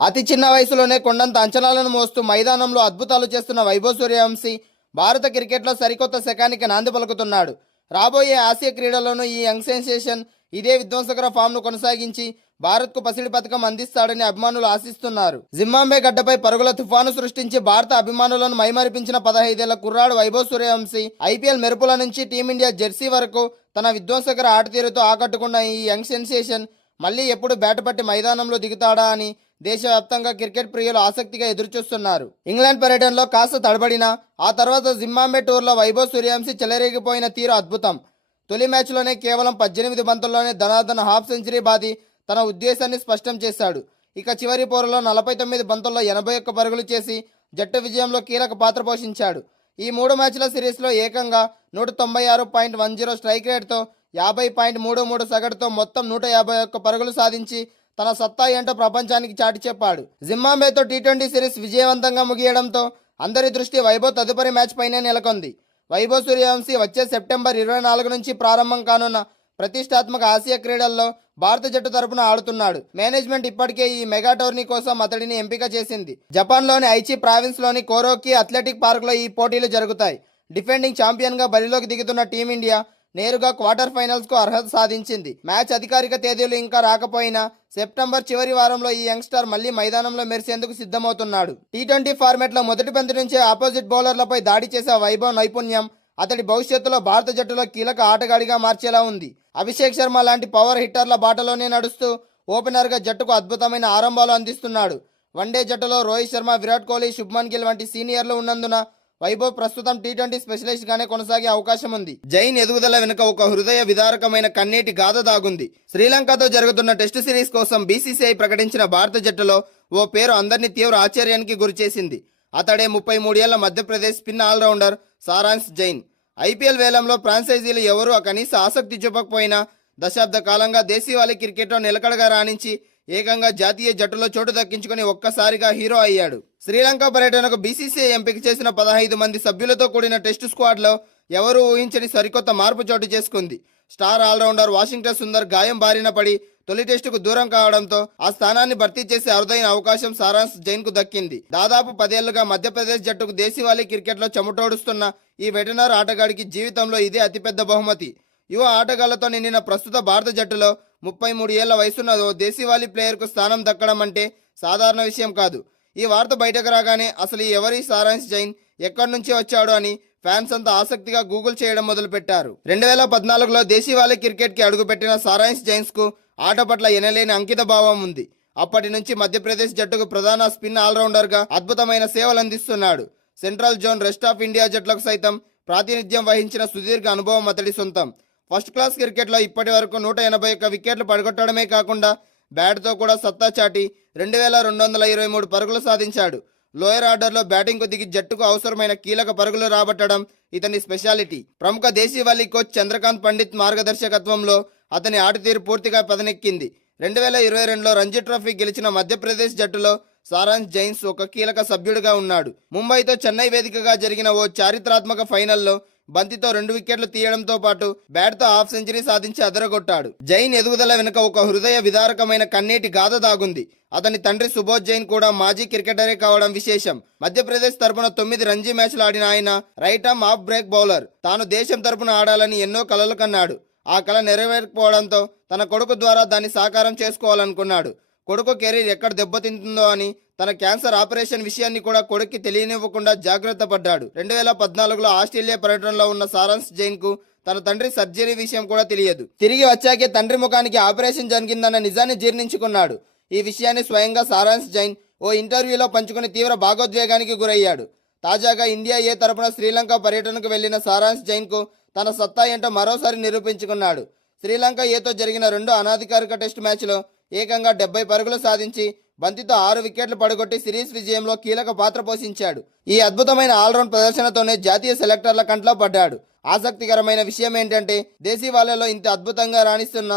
అతి చిన్న వయసులోనే కొండంత అంచనాలను మోస్తూ మైదానంలో అద్భుతాలు చేస్తున్న వైభవ్ సూర్యవంశీ భారత క్రికెట్లో సరికొత్త శకానికి నాంది పలుకుతున్నాడు. రాబోయే ఆసియా క్రీడల్లోనూ ఈ యంగ్ సెన్సేషన్ ఇదే విధ్వంసకర ఫామ్ను కొనసాగించి భారత్కు పసిడి పథకం అందిస్తాడని అభిమానులు ఆశిస్తున్నారు. జింబాబ్వే గడ్డపై పరుగుల తుఫాను సృష్టించి భారత అభిమానులను మైమరిపించిన 15 ఏళ్ల కుర్రాడు వైభవ్ సూర్యవంశీ ఐపీఎల్ మెరుపుల నుంచి టీమిండియా జెర్సీ వరకు తన విధ్వంసకర ఆటతీరుతో ఆకట్టుకున్న ఈ యంగ్ సెన్సేషన్ మళ్లీ ఎప్పుడు బ్యాట్ పట్టి మైదానంలో దిగుతాడా అని దేశవ్యాప్తంగా క్రికెట్ ప్రియులు ఆసక్తిగా ఎదురుచూస్తున్నారు. ఇంగ్లాండ్ పర్యటనలో కాస్త తడబడినా ఆ తర్వాత జింబాబ్వే టూర్లో వైభవ్ సూర్యవంశీ చెలరేగిపోయిన తీరు అద్భుతం. తొలి మ్యాచ్లోనే కేవలం 18 బంతుల్లోనే ధనాధన హాఫ్ సెంచరీ బాది తన ఉద్దేశాన్ని స్పష్టం చేశాడు. ఇక చివరి పోరులో 49 బంతుల్లో 81 పరుగులు చేసి జట్టు విజయంలో కీలక పాత్ర పోషించాడు. ఈ 3 మ్యాచ్ల సిరీస్లో ఏకంగా 196.10 స్ట్రైక్ రేట్తో 50.33 సగటుతో మొత్తం 151 పరుగులు సాధించి తన సత్తా ఏంటో ప్రపంచానికి చాటి చెప్పాడు. జింబాబ్వేతో టీ20 సిరీస్ విజయవంతంగా ముగియడంతో అందరి దృష్టి వైభవ్ తదుపరి మ్యాచ్ పైనే నెలకొంది. వైభవ్ సూర్యవంశీ వచ్చే సెప్టెంబర్ 24 నుంచి ప్రారంభం కానున్న ప్రతిష్టాత్మక ఆసియా క్రీడల్లో భారత జట్టు తరపున ఆడుతున్నాడు. మేనేజ్మెంట్ ఇప్పటికే ఈ మెగా టోర్నీ కోసం అతడిని ఎంపిక చేసింది. జపాన్లోని ఐచి ప్రావిన్స్లోని కోరోకి అథ్లెటిక్ పార్క్లో ఈ పోటీలు జరుగుతాయి. డిఫెండింగ్ ఛాంపియన్గా బరిలోకి దిగుతున్న టీమిండియా నేరుగా క్వార్టర్ ఫైనల్స్కు అర్హత సాధించింది. మ్యాచ్ అధికారిక తేదీలు ఇంకా రాకపోయినా సెప్టెంబర్ చివరి వారంలో ఈ యంగ్స్టర్ మళ్లీ మైదానంలో మెరిసేందుకు సిద్ధమవుతున్నాడు. టీ20 ఫార్మాట్లో మొదటి బంతి నుంచే ఆపోజిట్ బౌలర్లపై దాడి చేసే వైభవ్ నైపుణ్యం అతడి భవిష్యత్తులో భారత జట్టులో కీలక ఆటగాడిగా మార్చేలా ఉంది. అభిషేక్ శర్మ లాంటి పవర్ హిట్టర్ల బాటలోనే నడుస్తూ ఓపెనర్గా జట్టుకు అద్భుతమైన ఆరంభాలు అందిస్తున్నాడు. వన్డే జట్టులో రోహిత్ శర్మ, విరాట్ కోహ్లీ, శుభ్మన్ గిల్ వంటి సీనియర్లు ఉన్నందున వైభవ్ ప్రస్తుతం టీ20 స్పెషలిస్ట్ గానే కొనసాగే అవకాశం ఉంది. జైన్ ఎదుగుదల వెనుక ఒక హృదయ విదారకమైన కన్నీటి గాథ దాగుంది. శ్రీలంకతో జరుగుతున్న టెస్టు సిరీస్ కోసం బీసీసీఐ ప్రకటించిన భారత జట్టులో ఓ పేరు అందరినీ తీవ్ర ఆశ్చర్యానికి గురిచేసింది. అతడే 33 ఏళ్ల Madhya Pradesh spin allrounder Saransh Jain. IPL వేలంలో ఫ్రాంచైజీలు ఎవరూ కనీస ఆసక్తి చూపకపోయినా దశాబ్ద కాలంగా దేశీవాళీ క్రికెట్లో నిలకడగా రాణించి ఏకంగా జాతీయ జట్టులో చోటు దక్కించుకుని ఒక్కసారిగా హీరో అయ్యాడు. శ్రీలంక పర్యటనకు బీసీసీఐ ఎంపిక చేసిన 15 మంది సభ్యులతో కూడిన టెస్టు స్క్వాడ్లో ఎవరూ ఊహించని సరికొత్త మార్పు చోటు చేసుకుంది. స్టార్ ఆల్రౌండర్ వాషింగ్టన్ సుందర్ గాయం బారిన పడి తొలి టెస్టుకు దూరం కావడంతో ఆ స్థానాన్ని భర్తీ చేసే అరుదైన అవకాశం సారాంశ్ జైన్ కు దక్కింది. దాదాపు 10 ఏళ్లుగా మధ్యప్రదేశ్ జట్టుకు దేశీవాళీ క్రికెట్లో చెమటోడుస్తున్న ఈ వెటనర్ ఆటగాడికి జీవితంలో ఇదే అతిపెద్ద బహుమతి. యువ ఆటగాళ్లతో నిండిన ప్రస్తుత భారత జట్టులో 33 ఏళ్ల వయసున్న ఓ దేశీవాళీ ప్లేయర్కు స్థానం దక్కడం అంటే సాధారణ విషయం కాదు. ఈ వార్త బయటకు రాగానే అసలు ఎవరి సారాంశ్ జైన్, ఎక్కడి నుంచి వచ్చాడు అని ఫ్యాన్స్ అంతా ఆసక్తిగా గూగుల్ చేయడం మొదలుపెట్టారు. 2014లో దేశీవాళీ క్రికెట్కి అడుగుపెట్టిన సారాంశ్ జైన్స్ కు ఆట పట్ల ఎనలేని అంకిత భావం ఉంది. అప్పటి నుంచి మధ్యప్రదేశ్ జట్టుకు ప్రధాన స్పిన్ ఆల్రౌండర్గా అద్భుతమైన సేవలు అందిస్తున్నాడు. Central zone, rest of India జట్లకు సైతం ప్రాతినిధ్యం వహించిన సుదీర్ఘ అనుభవం అతడి సొంతం. ఫస్ట్ క్లాస్ క్రికెట్లో ఇప్పటి వరకు 181 వికెట్లు పడగొట్టడమే కాకుండా బ్యాట్తో కూడా సత్తా చాటి 2223 పరుగులు సాధించాడు. లోయర్ ఆర్డర్లో బ్యాటింగ్కు దిగి జట్టుకు అవసరమైన కీలక పరుగులు రాబట్టడం ఇతని స్పెషాలిటీ. ప్రముఖ దేశీవాళీ కోచ్ చంద్రకాంత్ పండిత్ మార్గదర్శకత్వంలో అతని ఆటతీరు పూర్తిగా పదనెక్కింది. 2022లో రంజీ ట్రోఫీ గెలిచిన మధ్యప్రదేశ్ జట్టులో సారాంశ్ జైన్స్ ఒక కీలక సభ్యుడిగా ఉన్నాడు. ముంబైతో చెన్నై వేదికగా జరిగిన ఓ చారిత్రాత్మక ఫైనల్లో బంతితో 2 వికెట్లు తీయడంతో పాటు బ్యాట్తో హాఫ్ సెంచరీ సాధించి అదరగొట్టాడు. జైన్ ఎదుగుదల వెనుక ఒక హృదయ విదారకమైన కన్నీటి గాథ దాగుంది. అతని తండ్రి సుబోధ్ జైన్ కూడా మాజీ క్రికెటరే కావడం విశేషం. మధ్యప్రదేశ్ తరపున 9 రంజీ మ్యాచ్లు ఆడిన ఆయన right arm of break bowler. తాను దేశం తరపున ఆడాలని ఎన్నో కలలు కన్నాడు. ఆ కల నెరవేరకపోవడంతో తన కొడుకు ద్వారా దాన్ని సాకారం చేసుకోవాలనుకున్నాడు. కొడుకు కెరీర్ ఎక్కడ దెబ్బతింటుందో అని తన క్యాన్సర్ ఆపరేషన్ విషయాన్ని కూడా కొడుక్కి తెలియనివ్వకుండా జాగ్రత్త పడ్డాడు. 2014లో ఆస్ట్రేలియా పర్యటనలో ఉన్న సారాంశ్ జైన్ కు తన తండ్రి సర్జరీ విషయం కూడా తెలియదు. తిరిగి వచ్చాకే తండ్రి ముఖానికి ఆపరేషన్ జరిగిందన్న నిజాన్ని జీర్ణించుకున్నాడు. ఈ విషయాన్ని స్వయంగా సారాంశ్ జైన్ ఓ ఇంటర్వ్యూలో పంచుకుని తీవ్ర భాగోద్వేగానికి గురయ్యాడు. తాజాగా ఇండియా ఏ తరపున శ్రీలంక పర్యటనకు వెళ్లిన సారాంశ్ జైన్ కు తన సత్తా ఏంటో మరోసారి నిరూపించుకున్నాడు. శ్రీలంక ఏతో జరిగిన 2 అనధికారిక టెస్టు మ్యాచ్లో ఏకంగా 70 పరుగులు సాధించి బంతితో 6 వికెట్లు పడగొట్టి సిరీస్ విజయంలో కీలక పాత్ర పోషించాడు. ఈ అద్భుతమైన ఆల్రౌండ్ ప్రదర్శనతోనే జాతీయ సెలెక్టర్ల కంట్లో పడ్డాడు. ఆసక్తికరమైన విషయం ఏంటంటే దేశీవాళీలో ఇంత అద్భుతంగా రాణిస్తున్న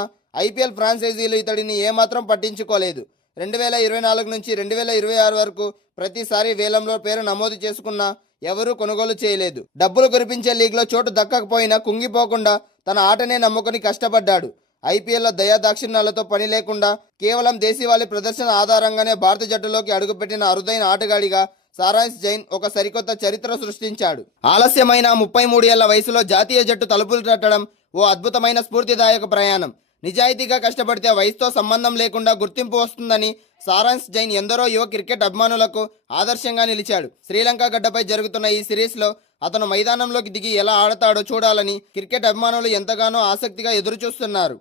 ఐపీఎల్ ఫ్రాంచైజీలు ఇతడిని ఏమాత్రం పట్టించుకోలేదు. 2024 నుంచి 2026 వరకు ప్రతిసారి వేలంలో పేరు నమోదు చేసుకున్నా ఎవరూ కొనుగోలు చేయలేదు. డబ్బులు కురిపించే లీగ్లో చోటు దక్కకపోయినా కుంగిపోకుండా తన ఆటనే నమ్ముకుని కష్టపడ్డాడు. ఐపీఎల్లో దయాదాక్షిణ్యాలతో పని లేకుండా కేవలం దేశీవాళీ ప్రదర్శన ఆధారంగానే భారత జట్టులోకి అడుగుపెట్టిన అరుదైన ఆటగాడిగా సారాంశ్ జైన్ ఒక సరికొత్త చరిత్ర సృష్టించాడు. ఆలస్యమైన 33 ఏళ్ల వయసులో జాతీయ జట్టు తలుపులు తట్టడం ఓ అద్భుతమైన స్ఫూర్తిదాయక ప్రయాణం. నిజాయితీగా కష్టపడితే వయసుతో సంబంధం లేకుండా గుర్తింపు వస్తుందని సారాంశ్ జైన్ ఎందరో యువ క్రికెట్ అభిమానులకు ఆదర్శంగా నిలిచాడు. శ్రీలంక గడ్డపై జరుగుతున్న ఈ సిరీస్లో అతను మైదానంలోకి దిగి ఎలా ఆడతాడో చూడాలని క్రికెట్ అభిమానులు ఎంతగానో ఆసక్తిగా ఎదురుచూస్తున్నారు.